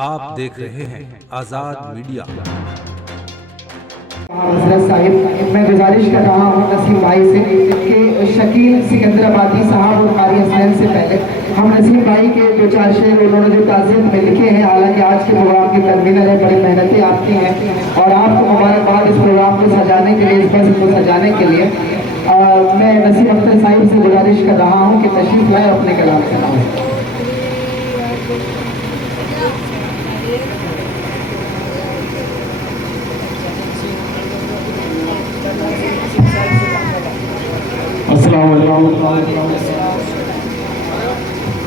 आप देख रहे हैं आजाद मीडिया। हजरत साहिब, मैं गुजारिश कर रहा हूँ नसीम भाई से कि शकील सिकंदराबादी साहब और कारी हसनैन से पहले हम नसीम भाई के दो चार शेर उन्होंने जो ताज़ियत में लिखे हैं, हालांकि आज के प्रोग्राम की कन्वीनर है, बड़ी मेहनतें आपकी हैं और आपको मुबारकबाद इस प्रोग्राम को सजाने के लिए, इस बस को सजाने के लिए। मैं नसीम अख्तर साहिब से गुजारिश कर रहा हूँ कि तशरीफ लाए अपने कलाम सुनाओ।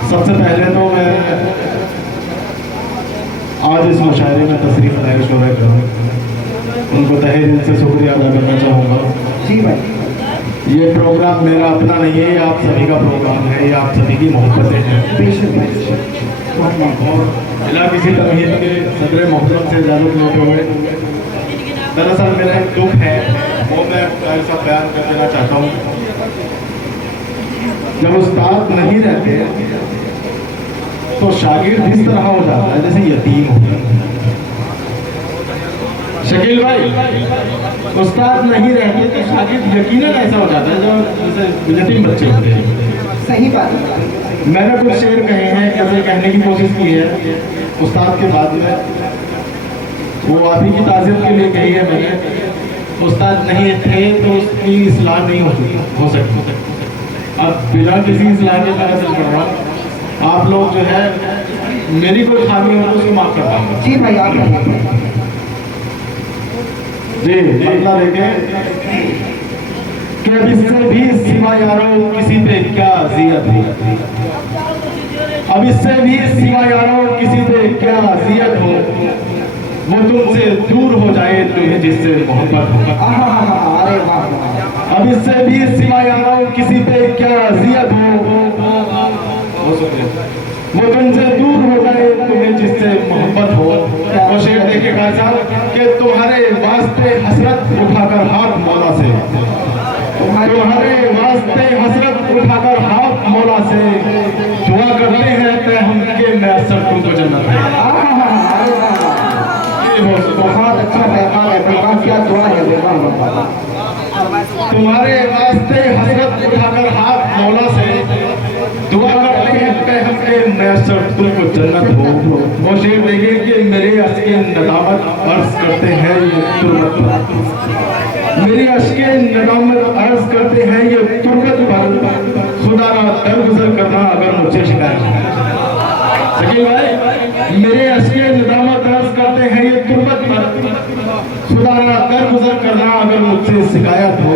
सबसे पहले तो मैं आज इस मुशायरे में तशरीफ लाए शोरे का उनको तहे दिल से शुक्रिया अदा करना चाहूँगा। जी भाई, ये प्रोग्राम मेरा अपना नहीं है, ये आप सभी का प्रोग्राम है, ये आप सभी की मोहब्बतें हैं। और बिना किसी तमहीद के सदर मोहब्बत से इजाज़त लेते हुए दरअसल मेरा एक दुख है, वो मैं ऐसा बयान कर देना चाहता हूँ। जब उस्ताद नहीं रहते तो शागिर्द इस तरह हो जाता है जैसे यतीम हो। शकील भाई, उस्ताद नहीं रहते तो शागिर्द यकीनन ऐसा हो जाता है जैसे यतीम बच्चे होते हैं। सही बात। मैंने कुछ शेर कहे हैं, कैसे कहने की कोशिश की है उस्ताद के बाद में, वो आप ही की ताज़ियत के लिए कही है मैंने। उस्ताद नहीं थे तो उसकी इस्लाह नहीं हो सकती। अब बिना किसी इस्लाह के मैं चल कर रहा हूँ, आप लोग जो है मेरी कोई खामी हो तो उसको माफ कर पाएंगे। जी भाई, आप जी अगला देखें कि अब इससे भी सिवा यारों किसी पे क्या अज़ियत हो, अब इससे भी सिवा यारों किसी पे क्या अज़ियत हो, वो तुमसे दूर हो जाए तुम्हें जिससे मोहब्बत हो। अरे वाह, अब इससे भी सिवा यारों किसी पे क्या अज़ियत हो, वो तुमसे दूर हो जाए तुम्हें जिससे मोहब्बत हो। वो शेर देखे भाई साहब कि तुम्हारे वास्ते हसरत उठाकर हाथ मौला से, तुम्हारे वास्ते हसरत उठाकर हाथ मौला से दुआ करते हैं कि हम के मैसर तुमको जन्नत है। बहुत अच्छा पैगाम है, क्या दुआ है। तुम्हारे वास्ते हसरत उठाकर हाथ मौला से दुआ करते हैं कि हम के मैसर तुमको जन्नत हो। वो शेर देखें कि मेरे अश्के नदामत अर्ज करते हैं ये तुर्बत पर, मेरी अश्के नदामत अर्ज करते हैं ये तुर्बत पर, खुदा ना दरगुजर करना अगर मुझे शिकायत। शकील भाई, मेरे अश्के नदामत अर्ज करते हैं ये तुर्बत पर, खुदा ना दरगुजर करना अगर मुझसे शिकायत हो।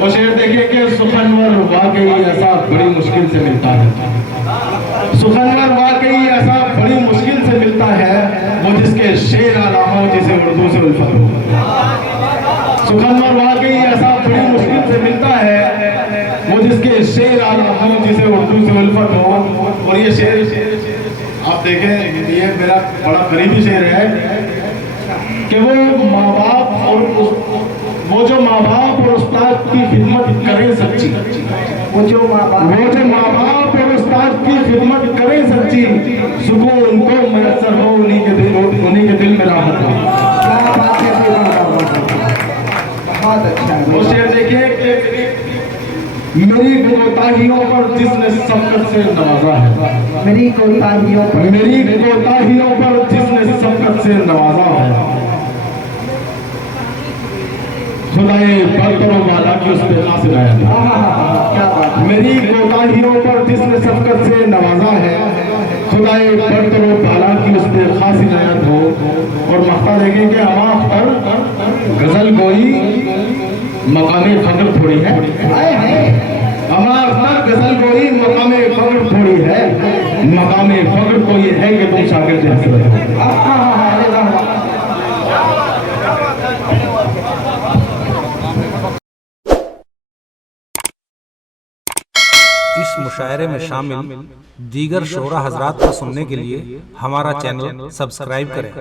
वो शेर देखिए कि सुखनवर वाकई ऐसा बड़ी मुश्किल से मिलता है, सुखनवर वाकई ऐसा बड़ी मुश्किल से मिलता है, वो जिसके शेर आला हो जिसे उर्दू से उल्फत हो। सुखनवर वाकई ऐसा बड़ी मुश्किल से मिलता है, वो जिसके शेर आला हो जिसे उर्दू से उल्फत हो। और ये शेर आप देखें, ये मेरा बड़ा करीबी शेर है कि वो माँ बाप और वो जो माँ बाप और उस्ताद की खिदमत करें सच्ची, वो जो माँ बाप और उस्ताद की खिदमत करें सच्ची, सुकून उनको मैसर हो, उन्हीं के दिल में राहत हो। क्या बात है, बहुत अच्छा है। वो शेर देखिए कि मेरी कोताहियों पर जिसने सबकत से नवाजा है, मेरी कोताहियों पर जिसने सबकत से नवाजा है, खुदाए बरकरों वाला की उस पे खास इनायत है। क्या बात है। मेरी कोताहियों पर जिसने सबकत से नवाजा है, खुदाए बरकरों वाला की उस पे खास इनायत हो। और मख्ता देखें कि अमा अख्तर गजल गोई मकामे फख्र थोड़ी है, अमा अख्तर गजल गोई मकामे फख्र थोड़ी है, मकामे फख्र तो ये है कि तुम शागिर्द हसरत हो। इस मुशायरे में शामिल दीगर शोरा हजरात को सुनने के लिए हमारा चैनल सब्सक्राइब करें।